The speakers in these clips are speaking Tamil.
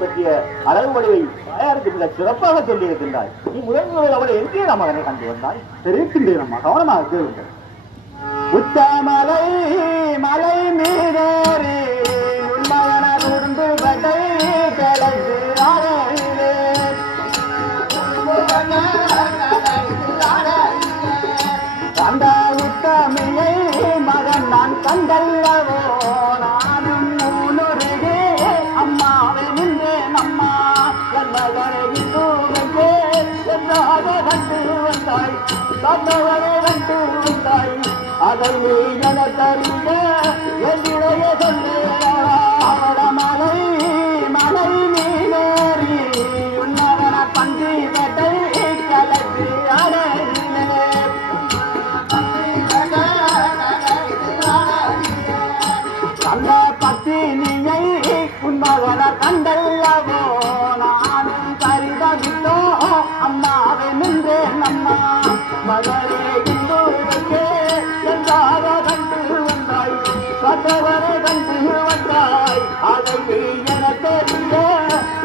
பற்றிய அழகு வடிவை தாயாருக்கு மிக சிறப்பாக சொல்லி இருக்கின்றாய். நீ முதல் முதல் அவளை எங்கே நம் மகனை கண்டு வந்தாய்? தெரிவிக்கின்றேன் அம்மா, கவனமாக கேளுங்கள். உச்சாமலை மலை மீதேறி உன்மகனர் உருந்து பட்டை கலந்து அந்த உத்தமியை மகன் நான் கண்டல்லவோ நானும் ஊனுருகே அம்மாவை நின்றேன் அம்மா என் மகனை விட்டுவதே என்றாக கண்டு வந்தாய் தந்தவரை கண்டு வந்தாய் அதை நீ என தருக என்னுடைய சொல்ல மலை மலை நீரேறி உன்னவன பந்தி கட்டை கலந்து அந்த பத்தினியை உன்மகன கண்டல்லவோ நானும் கருதவிட்டோ அம்மாவை நின்றேன் அம்மா மகளே இந்துவுக்கே என்றாக கண்டு வந்தாய் கண்டவரை கண்டு வந்தாய் அதை நீ என தெரிய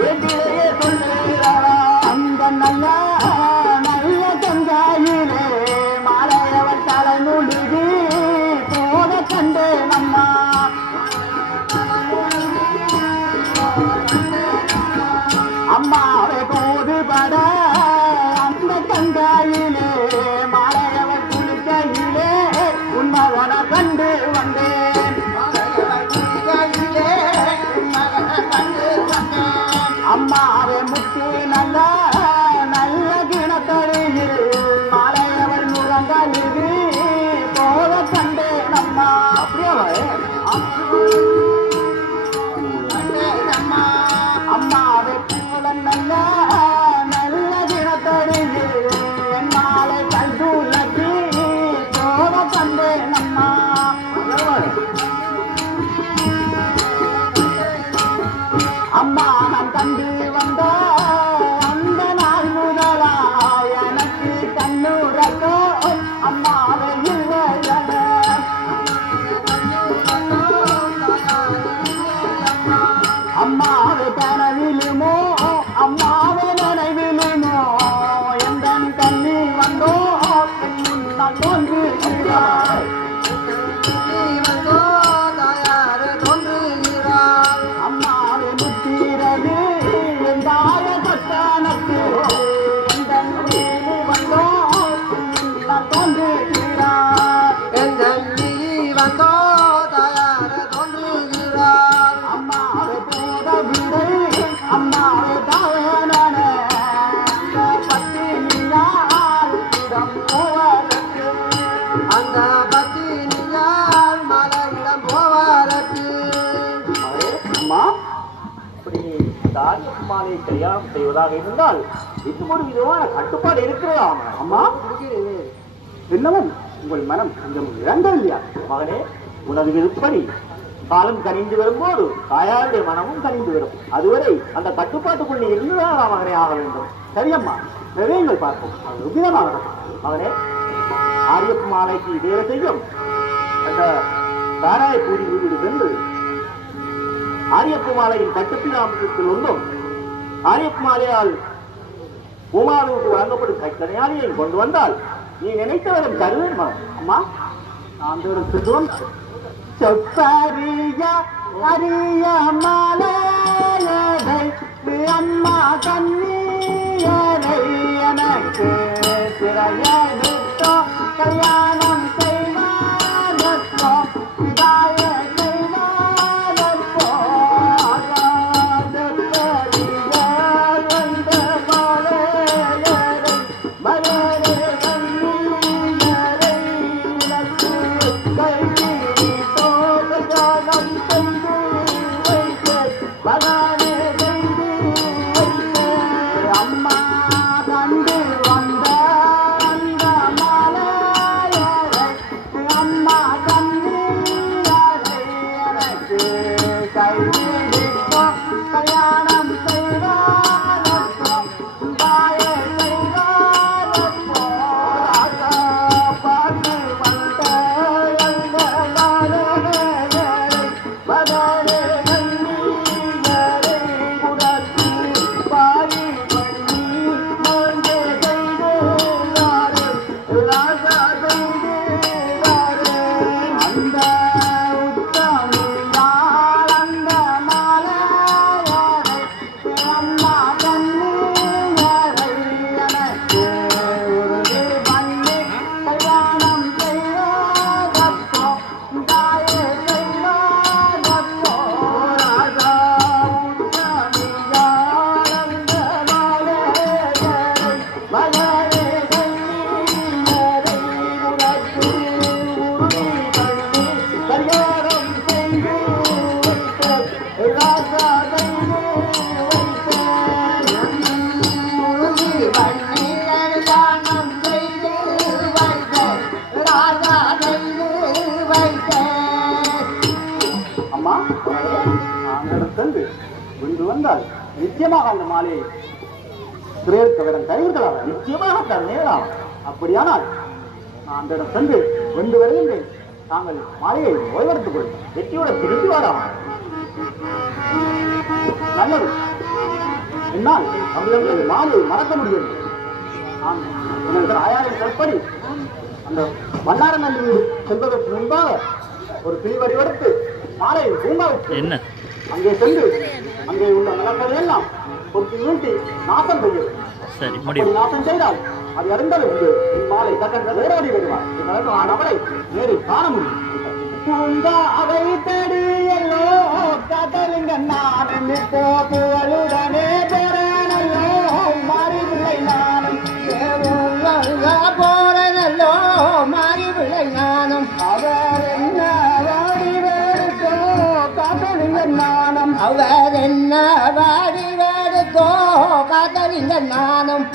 எதிரே சொல்லுகிறாரா அந்த நல்ல நல்ல தங்காயிலே மாலையவர் தலை முழுகி போத கண்டேன் அம்மா அம்மாவை போதுபட அந்த கங்காயிலே மாலையவர் குளிக்கையிலே உன்மகன கண்டு வந்தேன் அம்மாவை முத்து நல்ல நல்ல கிணத்தடியில் மாலையவர் முழங்கலிது போத கண்டேன் அம்மா அம்மாவை போல நல்ல நல்ல தினத்தடியில் என் மாலை கல்துலக்கி போத கண்டேன் அம்மா அம்மா நான் கண்டு வந்த அந்த நாள் முதலா எனக்கு கண்ணுறக்கோ அம்மாவை இல்லை அம்மாவை கனவிலுமோ அம்மாவை நினைவிலுமோ எந்த கண்ணி வந்தோ நான் தோன்றுகிறாய் அம்மாவை முத்திரது எந்தாய கட்டானத்து எந்த வந்தோ நான் தோன்றுகிறாய் எந்த வந்தோ அம்மாவை போத விடை அம்மாவை தாவனான பத்தினியால் இடம் போவதற்கு அந்த பத்தினியால் மலையிடம் போவதற்கு அம்மா இப்படி தாரியம்மாவை கல்யாணம் செய்வதாக இருந்தால் இன்னும் ஒரு விதமான கட்டுப்பாடு இருக்கிறதா அம்மா? என்னவும் உங்கள் மனம் கொஞ்சம் இழந்தது இல்லையா மகனே? உனது விருப்படி காலம் கனிந்து வரும்போது தாயாருடைய மனமும் கனிந்து வரும். அதுவரை அந்த கட்டுப்பாட்டுக்குள் நீ இருந்துதான் மகனே ஆக வேண்டும். சரியம்மா, நிறையங்கள் பார்ப்போம். அது உபயோகமாக மகனே. ஆரியப்பு மாலைக்கு இதே செய்யும் அந்த தாராய பூரி வீடு சென்று ஆரியப்பு மாலையின் கட்டுப்பிராமத்தில் ஒன்றும் ஆரியப்பு மாலையால் பூமாவுக்கு வழங்கப்படும் கட்டணையாளியை கொண்டு வந்தால் நீ நினைத்தவரும் தருவேன் மகன். அம்மா நான் சொல்லுவோம் சொப்பரிய அரிய மாலையதை அம்மா கண்ணீரை எனக்கு திரையெடுத்தோ கல்யாணம் செய்வாரோ இதாய செய்வாரோ வந்த மாலையரை மலரே கண்ணீரை எனக்கு கை அம்மா கண்டு வந்த அந்த மாலையரை சென்று கொண்டு வந்தால் நிச்சயமாக அந்த மாலையை சிறையேற்கவிடம் தருவீர்களாக. நிச்சயமாக தருவேலாம். அப்படியானால் நான் அந்த இடம் சென்று கொண்டு வருகின்றேன். தாங்கள் மாலையை ஓய்வெடுத்துக் கொள்ளுங்கள். வெற்றியோட திரும்பி வாராமா. நல்லது. என்னால் அவர்களுடைய மாலையை மறக்க முடியும். நான் உனது ஆயாரின் கற்படி அந்த வண்ணார நன்றி செல்வதற்கு முன்பாக ஒரு பிரிவடி எடுத்து மாலையை பூங்காவுக்கு என்ன அங்கே சென்று அங்கே உள்ள நலன்களை எல்லாம் பொறுத்து நீட்டி நாசம் செய்யும். சரி, முடிவு. நாசம் செய்தால் அது அறிந்தது உண்டு. மாலை தக்கங்கள் வேறோடி வருவார். அவளை நேரில் காண முடியும். அவை தடியல்லோ கதலுங்க நானும் புகழுடனே பெறனல்லோ மாறிவில்லை நானும் போறனல்லோ மாறிவில்லை நானும். அவர் என்ன வாடிவேடுத்தோ கதலுங்க நானும் அவர் என்ன வாடி வேடுத்தோ காதலிங்க நானும்.